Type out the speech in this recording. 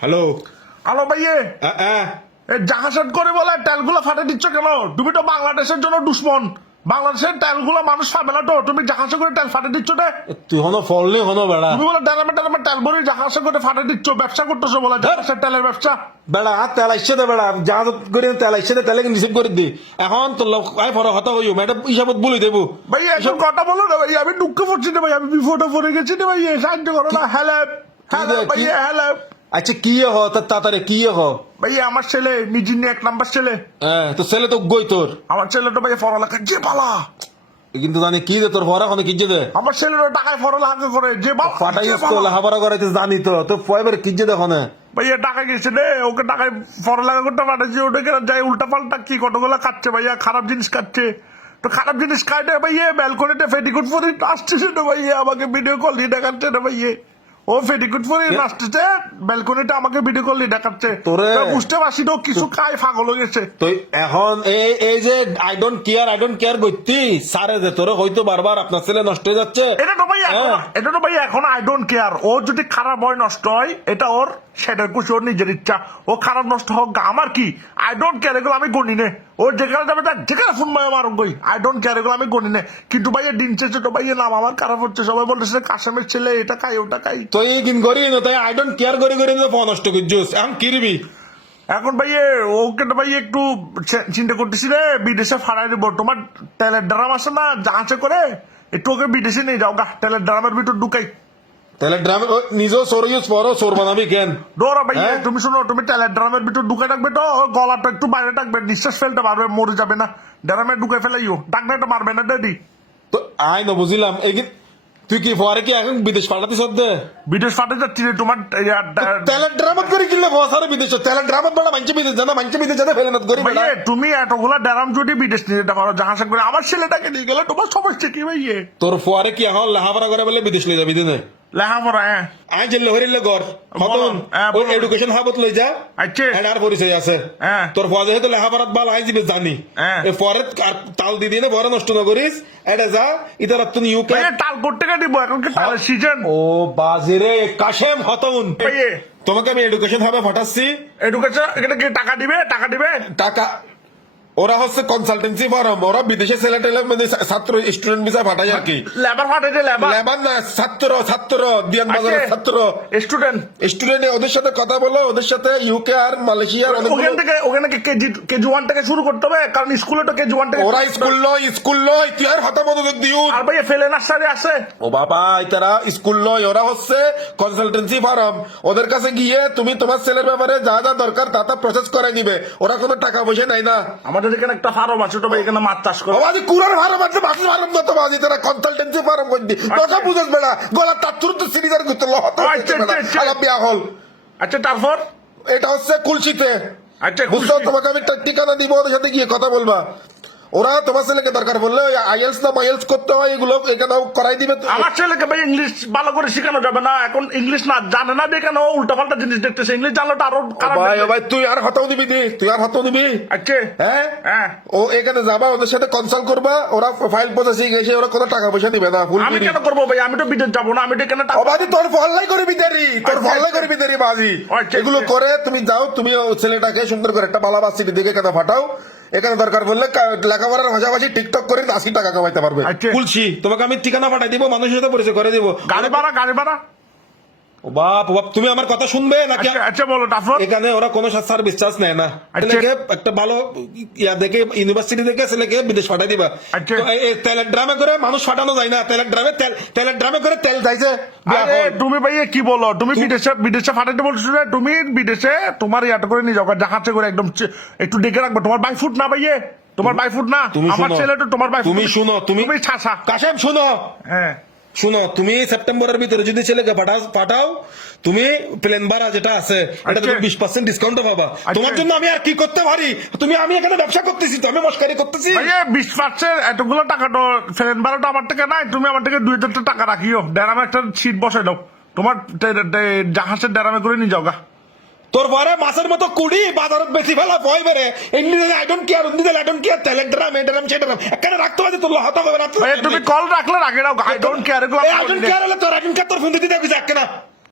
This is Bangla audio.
হ্যালো। আলো ভাইয়ে জাহাজ করে বলে তেলগুলো ফাটে দিচ্ছ কেন? তুমি তো বাংলাদেশের জন্য দুশ্মন। বাংলাদেশের তেলগুলো মানুষ পাবে না তো, তুমি জাহাজে করে তেল ফাটে দিচ্ছ রে। তুই হনো ফলনি হনো বেড়া তুমি বলে ডেলামে তেল ভরি জাহাজে করে ফাটে দিচ্ছ, ব্যবসা করতেছো বলে জাহাজের তেলের ব্যবসা। বেড়া তেল আইসে দে বেড়া জাহাজ করে তেল আইসে দে তেলে রিসিভ করে দি এখন তোর লোক আই ফর হতা হইও ম্যাডাম হিসাবত বলি দেবো ভাই এখন কথা বলো না ভাই, আমি দুঃখ পড়ছি না ভাই, আমি বিপদে পড়ে গেছি না ভাই, সাহায্য করো না। হেল্প হেল্প ভাইয়া হেল্প। আচ্ছা কি হ তাড়াতাড়ি কি হ ভাই আমার ছেলে নিজের নিয়ে 1 নাম্বার ছেলে। তো ছেলে তো গই তোর আমার ছেলেটা ভাই পড়ালেখা যে বালা, কিন্তু জানি কি দে তোর ভরা কোনো কি দে আমার ছেলেরা টাকায় পড়ালেখা করে যে বালা ফাটা ইউজ করলে হাবারা করাইতে জানি তো তো ফয়বার কি দেখো না ভাইয়া টাকা গেছে রে, ওকে টাকায় পড়ালেখা করতে পাঠাচ্ছি, ওটাকে যাই উল্টা পাল্টা কি কতগুলো খাচ্ছে ভাইয়া, খারাপ জিনিস খাচ্ছে। তো খারাপ জিনিস খাইতে ভাইয়া ব্যালকনিতে ফেটিকুট পরে আসতেছে না ভাইয়া, আমাকে ভিডিও কল দিয়ে দেখাচ্ছে না ভাইয়া। ও ফেটিকুট পরে আসতেছে ব্যালকনিতে, আমাকে ভিডিও কল দিয়ে দেখাচ্ছে। তোরে বুঝতে পারছি তো কিছু খাই পাগল হয়ে গেছে। তো এখন এই যে আই ডোন্ট কেয়ার করতি সারে যে তোরে হয়তো বারবার আপনার ছেলে নষ্ট হয়ে যাচ্ছে। এটা তো ভাই এখন আই ডোন্ট কেয়ার। ও যদি খারাপ হয় নষ্ট হয় এটা ওর সেটার খুশি, ওর নিজের ইচ্ছা। ও খারাপ নষ্ট হোক আমার কি, আই ডোন্ট কেয়ার, এগুলো আমি গণি নে। ও যেখানে যাবে তার যেখানে ফোন মায় আমার গই, আই ডোন্ট কেয়ার, এগুলো আমি গণি নে। কিন্তু ভাইয়া দিন শেষে তো ভাইয়া নাম আমার খারাপ হচ্ছে, সবাই বলতেছে কাশেমের ছেলে এটা খাই ওটা খাই। তো এই দিন করি না তাই আই ডোন্ট কেয়ার করে ফোন নষ্ট করছিস এখন কিরবি এখন ভাইয়ে ওকে তো ভাই একটু চিন্তা করতেছি রে, বিদেশে ফাড়াই দেবো। তোমার তেলের ড্রাম আছে না জাহাজে করে, একটু ওকে বিদেশে নিয়ে যাও গা, তেলের ড্রামের ভিতর ঢুকাই। তাহলে ড্রামে নিজেও সর ইউজ করো, সর বানাবি কেন? ডোরা ভাই তুমি শোনো, তুমি তেলের ড্রামের ভিতর ঢুকে রাখবে তো, গলাটা একটু বাইরে থাকবে, নিঃশ্বাস ফেলতে পারবে, মরে যাবে না। ড্রামে ঢুকে ফেলাইও, ডাকনাটা মারবে না ড্যাডি। তো আই না বুঝলাম তুই কি পরে কি এখন বিদেশ পাঠাতে সদ্যে বিদেশ পাঠে যাচ্ছি রে তোমার তেলের ড্রামত করে কিনলে বসারে বিদেশ তেলের ড্রামত বড় মানছে বিদেশ জানা মানছে বিদেশ জানা ফেলে না করি ভাইয়ে তুমি এতগুলা ড্রাম যদি বিদেশ নিয়ে যেতে পারো জাহাজ করে, আমার ছেলেটাকে নিয়ে গেলে তোমার সমস্যা কি ভাইয়ে? তোর পরে কি এখন লেখাপড়া করে বলে বিদেশ লই যাবি দিনে লেখাপড়া? হ্যাঁ আই যে লহরিলে গর হতন ওই এডুকেশন হাবত লই যা। আচ্ছা আর পরিচয় আছে তোর পরে যেহেতু লেখাপড়াত ভালো আই দিবে জানি এ পরে তাল দি দিয়ে বড় নষ্ট না করিস এটা যা ইতার তুমি ইউকে তাল করতে কা দিব, এখন কি তালের সিজন? ও বাজিরে কাশেম হতন ভাইয়ে তোমাকে আমি এডুকেশন হবে পাঠাচ্ছি। এডুকেশন এখানে কি টাকা দিবে? টাকা ওরা হচ্ছে কনসালটেন্সি ফার্ম, ওরা বিদেশে ছেলে টেলে মানে ছাত্র স্টুডেন্ট ভিসা পাঠায় আর কি। লেবার পাঠাইছে? লেবার না, ছাত্র দিয়ান বাজারের ছাত্র স্টুডেন্ট ওদের সাথে কথা বলো, ওদের সাথে ইউকে আর মালয়েশিয়ার ওখানে কেজি 1 থেকে শুরু করতে হবে, কারণ স্কুলে তো কেজি 1 থেকে ওরা স্কুল লয় তুই আর হাতা মদত দিও। আর ভাইয়া ফেলে নার্সারি আছে। ও বাবা তারা স্কুল লয়, ওরা হচ্ছে কনসালটেন্সি ফার্ম, ওদের কাছে গিয়ে তুমি তোমার ছেলের ব্যাপারে যা যা দরকার তা প্রসেস করে নিবে, ওরা কোনো টাকা পয়সা নাই না। আমাদের এখানে একটা ফার্ম আছে তো ভাই, এখানে মাছ চাষ করে। বাবাজি কুরার ফার্ম আছে, মাছের ফার্ম না তো বাবাজি, তারা কনসালটেন্সি ফার্ম করদি কথা বুঝছ বেড়া গলা তাতুর তো সিরিজার করতে লহত আলা বিয়া হল। আচ্ছা তারপর এটা হচ্ছে কুলসিতে। আচ্ছা বুঝছো, তোমাকে আমি ঠিকানা দিব, ওদের সাথে গিয়ে কথা বলবা। ওরা তোমার ছেলেকে দরকার বললে আইএলস না মাইএলস করতে হয়, এগুলো এখানে করাই দিবে। আমার ছেলেকে ভাই ইংলিশ ভালো করে শেখানো যাবে না, এখন ইংলিশ না জানে না দেখে না, উল্টা পাল্টা জিনিস দেখতেছে। ইংলিশ জানলে তো আরো ভাই তুই আর হাতাও দিবি আচ্ছা হ্যাঁ ও এখানে যাবা, ওদের সাথে কনসাল্ট করবা, ওরা ফাইল প্রসেসিং এসে ওরা কোনো টাকা পয়সা দিবে না। আমি কেন করবো ভাই, আমি তো বিদেশ যাবো না, আমি তো এখানে বাজি তোর ফল্লাই করবি দেরি বাজি। এগুলো করে তুমি যাও, তুমি ছেলেটাকে সুন্দর করে একটা ভালো সিটি দিকে এখানে পাঠাও, এখানে দরকার বললে লেখাপড়ার পাশাপাশি টিকটক করে 80 টাকা কামাইতে পারবে। বলছি তোমাকে আমি ঠিকানা পাঠাই দিব, মানুষের সাথে পরিচয় করে দিব। গাড়ি ভাড়া বাপ তুমি আমার কথা শুনবে নাকি? আচ্ছা বলো। তারপর এখানে ওরা কোনো সার্ভিস চার্জ নেয় না, একটা ভালো ইয়া দেখে ইউনিভার্সিটি দেখে ছেলেকে বিদেশ পাঠাই দিবা। তেলের ড্রামে করে মানুষ পাঠানো যায় না, তেলের ড্রামে করে তেল যাইছে। তুমি ভাইয়া কি বলো, তুমি বিদেশে পাঠাইতে বলছো, তুমি বিদেশে তোমার ইয়াটা করে নিয়ে যাও, জাহাজে করে একদম একটু ডেকে রাখবে। তোমার 22 ফুট না ভাইয়ে, তোমার 22 ফুট না, আমার ছেলে তো তোমার 22 ফুট। তুমি শুনো, তুমি ছাসা কাশেম শুনো, হ্যাঁ শুনো, তুমি সেপ্টেম্বরের ভিতরে যদি ছেলেকে পাঠাও, তুমি প্লেন ভাড়া যেটা আছে এটা তুমি 20% ডিসকাউন্ট পাবা। তোমার জন্য আমি আর কি করতে পারি? আমি এখানে ব্যবসা করতেছি, তো আমি মস্কারি করতেছি। 20% এতগুলো টাকা তো প্লেন ভাড়াটা আমার থেকে নাই, তুমি আমার থেকে 2000 টাকা রাখিও, ড্রামে একটা সিট বসাই দাও, তোমার জাহাজের ড্রামে করে নিয়ে যাও গা। তোর পরে মাছের মতো কুড়ি বাজারত বেশি ফেলা ভয় বেড়ে আই ডোন্ট কেয়ার তেলের ড্রাম এখানে রাখতে হবে, তোর হতা হবে না। তুমি কল রাখলে রাখে দাও, আই ডোন্ট কেয়ার। তোর ফোন দিতে যাবি না।